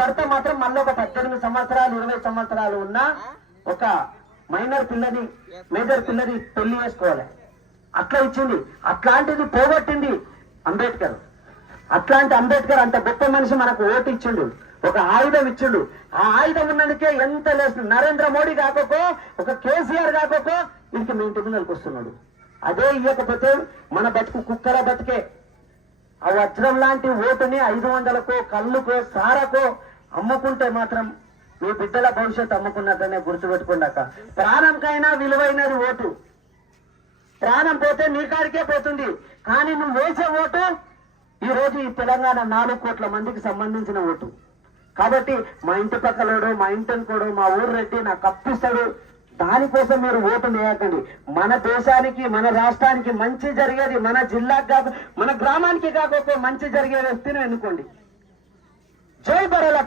భర్త మాత్రం మళ్ళీ ఒక 18 సంవత్సరాలు 20 సంవత్సరాలు ఉన్న ఒక మైనర్ పిల్లని మేజర్ పిల్లని పెళ్లి చేసుకోవాలి. అట్లా ఇచ్చింది. అట్లాంటిది పోగొట్టింది అంబేద్కర్. అట్లాంటి అంబేద్కర్ అంత గొప్ప మనిషి మనకు ఓటు ఇచ్చిండు, ఒక ఆయుధం ఇచ్చిండు. ఆ ఆయుధం ఉన్నందుకే ఎంత లేదు. నరేంద్ర మోడీ కాకపో, ఒక కేసీఆర్ కాకపో ఇంక మీ ఇంటి ముందరికి వస్తున్నాడు. అదే ఇవ్వకపోతే మన బతుకు కుక్కల బతికే. ఆ వజ్రం లాంటి ఓటుని 500కో కళ్ళుకో సారకో అమ్ముకుంటే మాత్రం మీ బిడ్డల భవిష్యత్తు అమ్ముకున్నట్టనే గుర్తుపెట్టుకున్నాక. ప్రాణంకైనా విలువైనది ఓటు. ప్రాణం పోతే నీ కాడికే పోతుంది, కానీ నువ్వు వేసే ఓటు ఈ రోజు ఈ తెలంగాణ 4 కోట్ల మందికి సంబంధించిన ఓటు. కాబట్టి మా ఇంటి పక్కలోడు, మా ఇంటికోడు, మా ఊరు రెడ్డి నాకు అప్పిస్తాడు, దానికోసం మీరు ఓటు వేయకండి. మన దేశానికి మన రాష్ట్రానికి మంచి జరిగేది, మన జిల్లాకు కాక మన గ్రామానికి కాకపోతే మంచి జరిగే వ్యక్తిని ఎన్నుకోండి. జై బరాల.